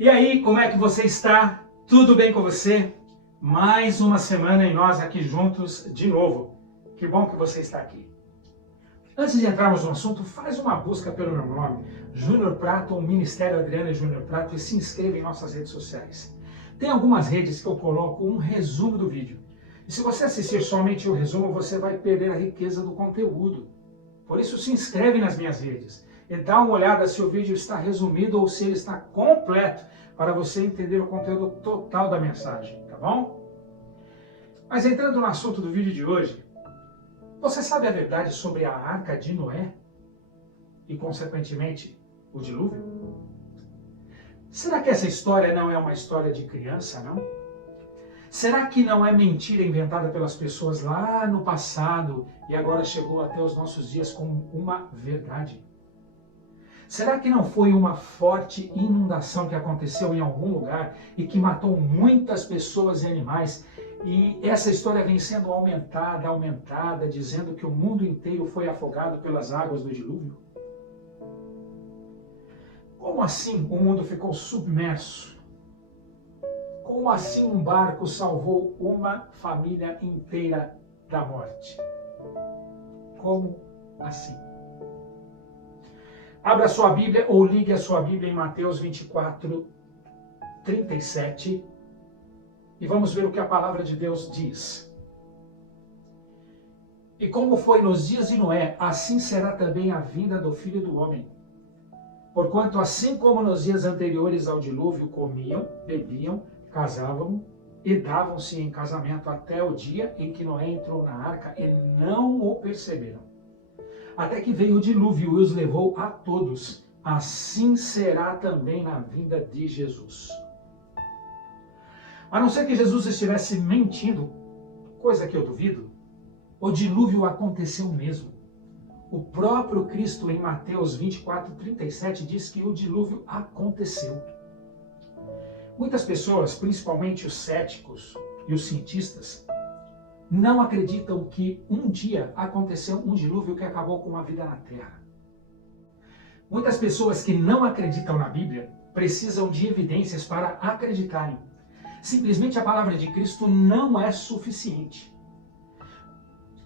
E aí, como é que você está? Tudo bem com você? Mais uma semana e nós aqui juntos de novo. Que bom que você está aqui. Antes de entrarmos no assunto, faz uma busca pelo meu nome, Júnior Prato, ou Ministério Adriana Júnior Prato, e se inscreva em nossas redes sociais. Tem algumas redes que eu coloco um resumo do vídeo. E se você assistir somente o resumo, você vai perder a riqueza do conteúdo. Por isso, se inscreve nas minhas redes e dá uma olhada se o vídeo está resumido ou se ele está completo, para você entender o conteúdo total da mensagem, tá bom? Mas entrando no assunto do vídeo de hoje, você sabe a verdade sobre a Arca de Noé e, consequentemente, o dilúvio? Será que essa história não é uma história de criança, não? Será que não é mentira inventada pelas pessoas lá no passado e agora chegou até os nossos dias como uma verdade? Será que não foi uma forte inundação que aconteceu em algum lugar e que matou muitas pessoas e animais? E essa história vem sendo aumentada, dizendo que o mundo inteiro foi afogado pelas águas do dilúvio? Como assim o mundo ficou submerso? Como assim um barco salvou uma família inteira da morte? Como assim? Abra sua Bíblia ou ligue a sua Bíblia em Mateus 24, 37 e vamos ver o que a palavra de Deus diz. E como foi nos dias de Noé, assim será também a vinda do Filho do Homem. Porquanto assim como nos dias anteriores ao dilúvio comiam, bebiam, casavam e davam-se em casamento até o dia em que Noé entrou na arca e não o perceberam. Até que veio o dilúvio e os levou a todos. Assim será também na vinda de Jesus. A não ser que Jesus estivesse mentindo, coisa que eu duvido, o dilúvio aconteceu mesmo. O próprio Cristo, em Mateus 24, 37, diz que o dilúvio aconteceu. Muitas pessoas, principalmente os céticos e os cientistas, não acreditam que um dia aconteceu um dilúvio que acabou com a vida na Terra. Muitas pessoas que não acreditam na Bíblia precisam de evidências para acreditarem. Simplesmente a palavra de Cristo não é suficiente.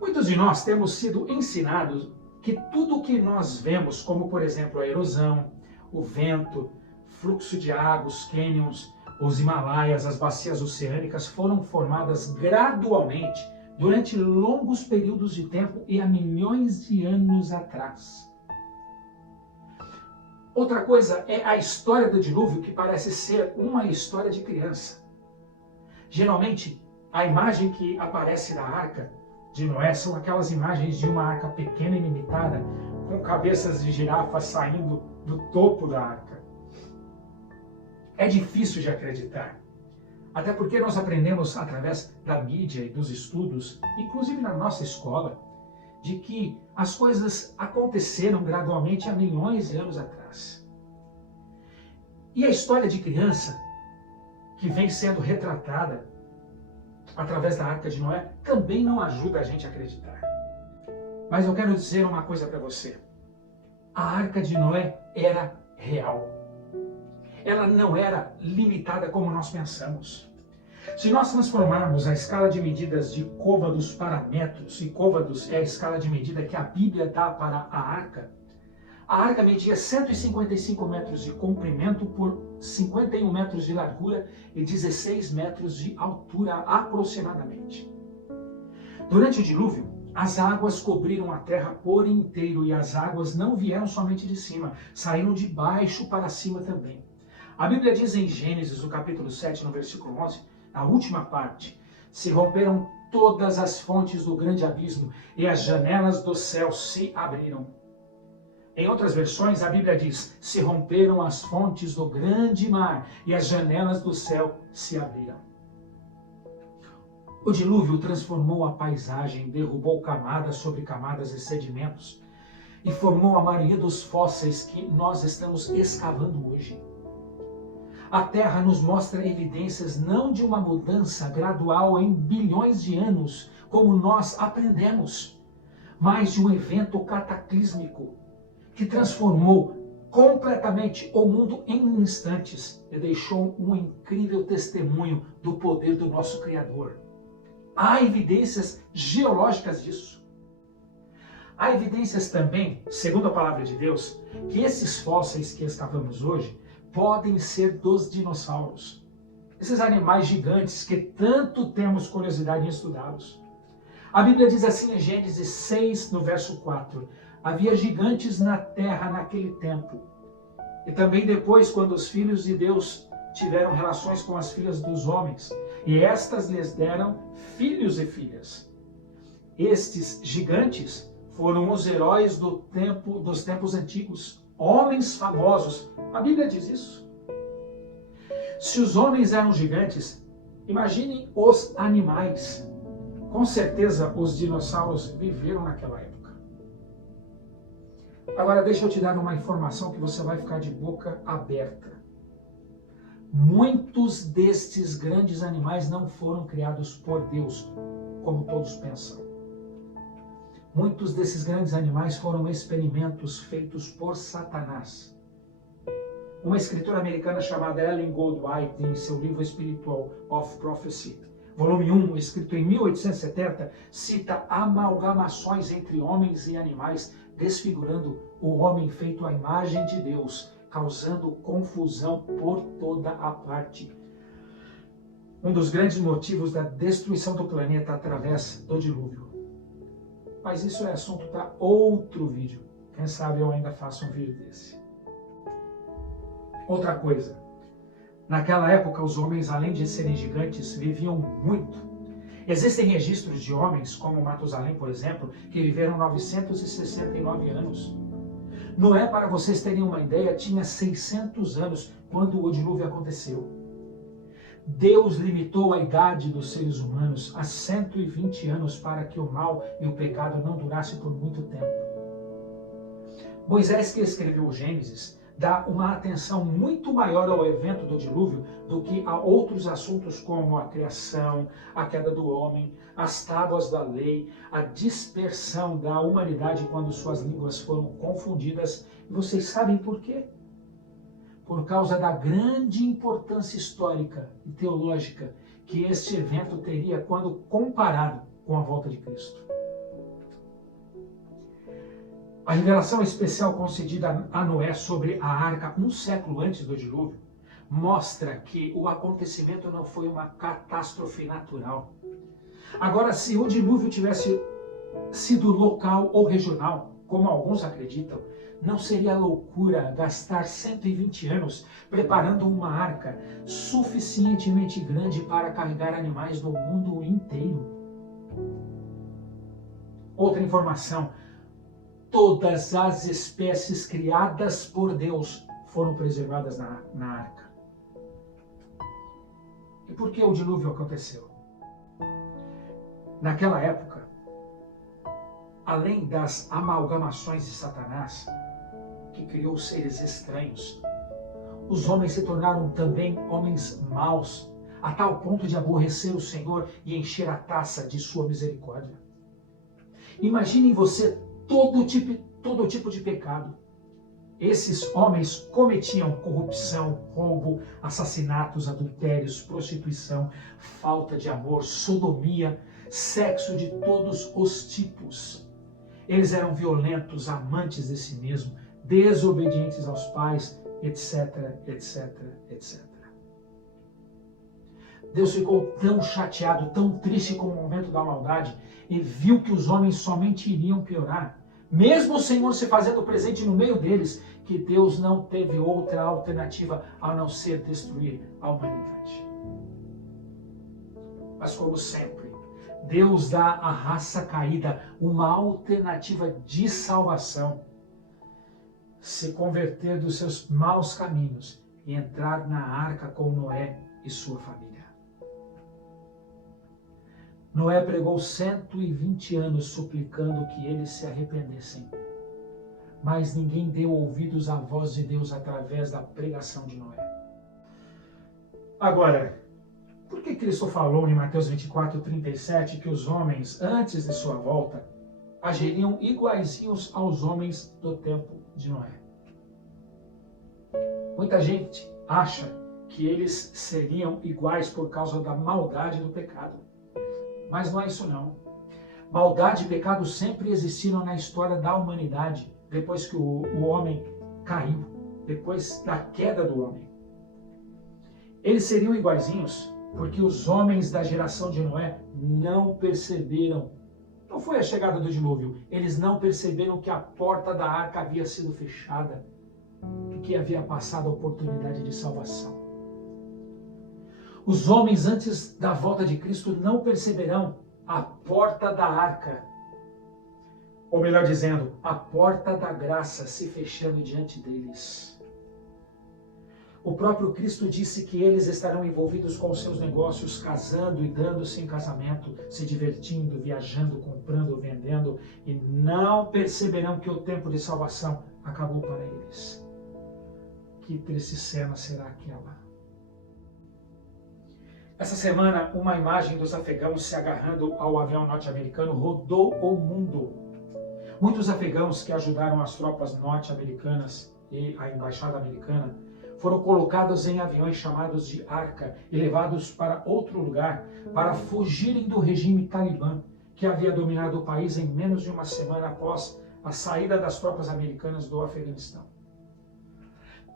Muitos de nós temos sido ensinados que tudo o que nós vemos, como por exemplo a erosão, o vento, fluxo de água, os cânions, os Himalaias, as bacias oceânicas, foram formadas gradualmente durante longos períodos de tempo e há milhões de anos atrás. Outra coisa é a história do dilúvio, que parece ser uma história de criança. Geralmente, a imagem que aparece na arca de Noé são aquelas imagens de uma arca pequena e limitada, com cabeças de girafas saindo do topo da arca. É difícil de acreditar, até porque nós aprendemos através da mídia e dos estudos, inclusive na nossa escola, de que as coisas aconteceram gradualmente há milhões de anos atrás. E a história de criança, que vem sendo retratada através da Arca de Noé, também não ajuda a gente a acreditar. Mas eu quero dizer uma coisa para você. A Arca de Noé era real. Ela não era limitada como nós pensamos. Se nós transformarmos a escala de medidas de côvados para metros, e côvados é a escala de medida que a Bíblia dá para a arca media 155 metros de comprimento por 51 metros de largura e 16 metros de altura aproximadamente. Durante o dilúvio, as águas cobriram a terra por inteiro e as águas não vieram somente de cima, saíram de baixo para cima também. A Bíblia diz em Gênesis, no capítulo 7, no versículo 11, na última parte, se romperam todas as fontes do grande abismo e as janelas do céu se abriram. Em outras versões, a Bíblia diz, se romperam as fontes do grande mar e as janelas do céu se abriram. O dilúvio transformou a paisagem, derrubou camadas sobre camadas de sedimentos e formou a maioria dos fósseis que nós estamos escavando hoje. A Terra nos mostra evidências não de uma mudança gradual em bilhões de anos, como nós aprendemos, mas de um evento cataclísmico que transformou completamente o mundo em instantes e deixou um incrível testemunho do poder do nosso Criador. Há evidências geológicas disso. Há evidências também, segundo a palavra de Deus, que esses fósseis que escavamos hoje podem ser dos dinossauros. Esses animais gigantes que tanto temos curiosidade em estudá-los. A Bíblia diz assim em Gênesis 6, no verso 4, havia gigantes na terra naquele tempo. E também depois, quando os filhos de Deus tiveram relações com as filhas dos homens, e estas lhes deram filhos e filhas. Estes gigantes foram os heróis dos tempos antigos, homens famosos. A Bíblia diz isso. Se os homens eram gigantes, imaginem os animais. Com certeza os dinossauros viveram naquela época. Agora deixa eu te dar uma informação que você vai ficar de boca aberta. Muitos destes grandes animais não foram criados por Deus, como todos pensam. Muitos desses grandes animais foram experimentos feitos por Satanás. Uma escritora americana chamada Ellen Goldwhite, em seu livro espiritual of Prophecy, volume 1, escrito em 1870, cita amalgamações entre homens e animais, desfigurando o homem feito à imagem de Deus, causando confusão por toda a parte. Um dos grandes motivos da destruição do planeta através do dilúvio. Mas isso é assunto para outro vídeo. Quem sabe eu ainda faço um vídeo desse. Outra coisa. Naquela época, os homens, além de serem gigantes, viviam muito. Existem registros de homens, como Matusalém, por exemplo, que viveram 969 anos. Noé, para vocês terem uma ideia, tinha 600 anos quando o dilúvio aconteceu. Deus limitou a idade dos seres humanos a 120 anos para que o mal e o pecado não durassem por muito tempo. Moisés, que escreveu o Gênesis, dá uma atenção muito maior ao evento do dilúvio do que a outros assuntos como a criação, a queda do homem, as tábuas da lei, a dispersão da humanidade quando suas línguas foram confundidas. E vocês sabem por quê? Por causa da grande importância histórica e teológica que este evento teria quando comparado com a volta de Cristo. A revelação especial concedida a Noé sobre a arca um século antes do dilúvio mostra que o acontecimento não foi uma catástrofe natural. Agora, se o dilúvio tivesse sido local ou regional, como alguns acreditam, não seria loucura gastar 120 anos preparando uma arca suficientemente grande para carregar animais do mundo inteiro. Outra informação: todas as espécies criadas por Deus foram preservadas na arca. E por que o dilúvio aconteceu? Naquela época, além das amalgamações de Satanás, que criou seres estranhos, os homens se tornaram também homens maus, a tal ponto de aborrecer o Senhor e encher a taça de sua misericórdia. Imaginem você todo tipo de pecado. Esses homens cometiam corrupção, roubo, assassinatos, adultérios, prostituição, falta de amor, sodomia, sexo de todos os tipos. Eles eram violentos, amantes de si mesmo, desobedientes aos pais, etc, etc, etc. Deus ficou tão chateado, tão triste com o momento da maldade e viu que os homens somente iriam piorar. Mesmo o Senhor se fazendo presente no meio deles, que Deus não teve outra alternativa a não ser destruir a humanidade. Mas como sempre, Deus dá à raça caída uma alternativa de salvação. Se converter dos seus maus caminhos e entrar na arca com Noé e sua família. Noé pregou 120 anos suplicando que eles se arrependessem. Mas ninguém deu ouvidos à voz de Deus através da pregação de Noé. Agora, por que Cristo falou em Mateus 24:37 que os homens, antes de sua volta, agiriam iguaizinhos aos homens do tempo de Noé? Muita gente acha que eles seriam iguais por causa da maldade do pecado. Mas não é isso não. Maldade e pecado sempre existiram na história da humanidade, depois que o homem caiu, depois da queda do homem. Eles seriam iguaizinhos porque os homens da geração de Noé não perceberam. Não foi a chegada do dilúvio. Eles não perceberam que a porta da arca havia sido fechada e que havia passado a oportunidade de salvação. Os homens antes da volta de Cristo não perceberão a porta da arca, ou melhor dizendo, a porta da graça se fechando diante deles. O próprio Cristo disse que eles estarão envolvidos com os seus negócios, casando e dando-se em casamento, se divertindo, viajando, comprando, vendendo, e não perceberão que o tempo de salvação acabou para eles. Que triste cena será aquela? Essa semana, uma imagem dos afegãos se agarrando ao avião norte-americano rodou o mundo. Muitos afegãos que ajudaram as tropas norte-americanas e a embaixada americana foram colocados em aviões chamados de Arca e levados para outro lugar para fugirem do regime talibã, que havia dominado o país em menos de uma semana após a saída das tropas americanas do Afeganistão.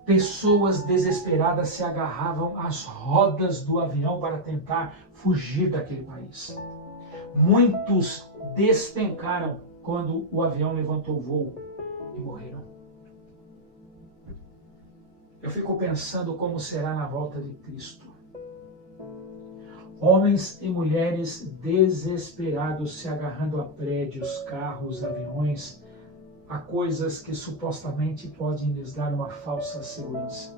Pessoas desesperadas se agarravam às rodas do avião para tentar fugir daquele país. Muitos despencaram quando o avião levantou voo e morreram. Eu fico pensando como será na volta de Cristo. Homens e mulheres desesperados se agarrando a prédios, carros, aviões, a coisas que supostamente podem lhes dar uma falsa segurança.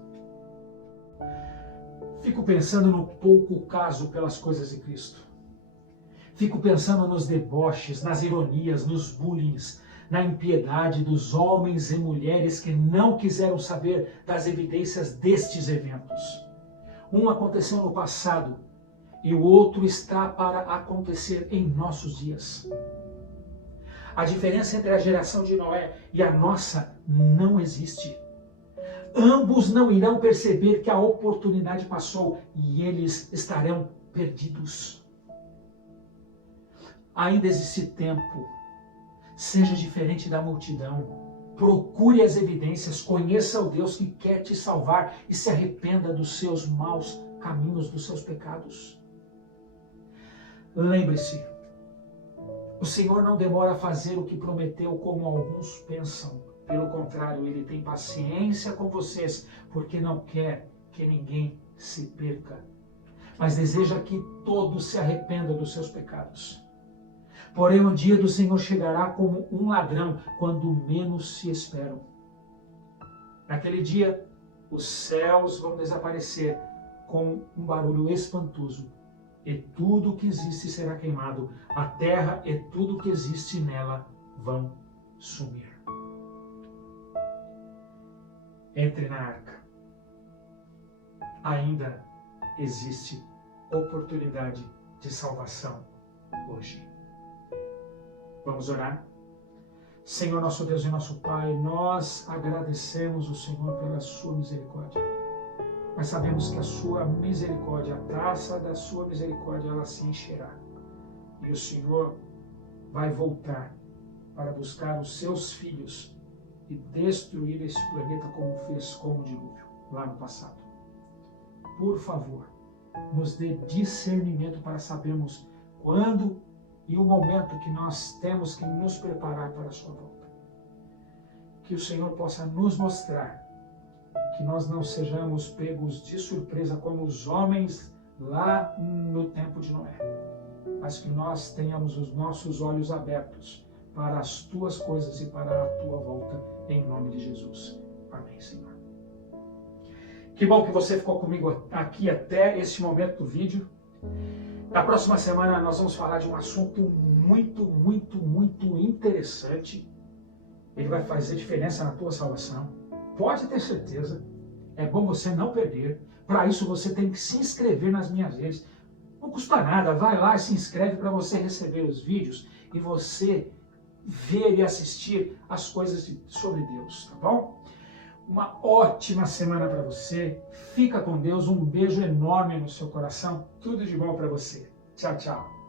Fico pensando no pouco caso pelas coisas de Cristo. Fico pensando nos deboches, nas ironias, nos bullings, na impiedade dos homens e mulheres que não quiseram saber das evidências destes eventos. Um aconteceu no passado e o outro está para acontecer em nossos dias. A diferença entre a geração de Noé e a nossa não existe. Ambos não irão perceber que a oportunidade passou e eles estarão perdidos. Ainda existe tempo. Seja diferente da multidão. Procure as evidências, conheça o Deus que quer te salvar e se arrependa dos seus maus caminhos, dos seus pecados. Lembre-se, o Senhor não demora a fazer o que prometeu como alguns pensam. Pelo contrário, Ele tem paciência com vocês, porque não quer que ninguém se perca, mas deseja que todos se arrependam dos seus pecados. Porém, o dia do Senhor chegará como um ladrão, quando menos se esperam. Naquele dia, os céus vão desaparecer com um barulho espantoso, e tudo que existe será queimado. A terra e tudo que existe nela vão sumir. Entre na arca. Ainda existe oportunidade de salvação hoje. Vamos orar? Senhor, nosso Deus e nosso Pai, nós agradecemos o Senhor pela sua misericórdia. Mas sabemos que a sua misericórdia, a taça da sua misericórdia, ela se encherá. E o Senhor vai voltar para buscar os seus filhos e destruir esse planeta como fez com o dilúvio, lá no passado. Por favor, nos dê discernimento para sabermos quando e o momento que nós temos que nos preparar para a sua volta. Que o Senhor possa nos mostrar que nós não sejamos pegos de surpresa como os homens lá no tempo de Noé, mas que nós tenhamos os nossos olhos abertos para as tuas coisas e para a tua volta, em nome de Jesus. Amém, Senhor. Que bom que você ficou comigo aqui até este momento do vídeo. Na próxima semana nós vamos falar de um assunto muito interessante. Ele vai fazer diferença na tua salvação. Pode ter certeza. É bom você não perder. Para isso você tem que se inscrever nas minhas redes. Não custa nada. Vai lá e se inscreve para você receber os vídeos e você ver e assistir as coisas sobre Deus, tá bom? Uma ótima semana para você. Fica com Deus. Um beijo enorme no seu coração. Tudo de bom para você. Tchau, tchau.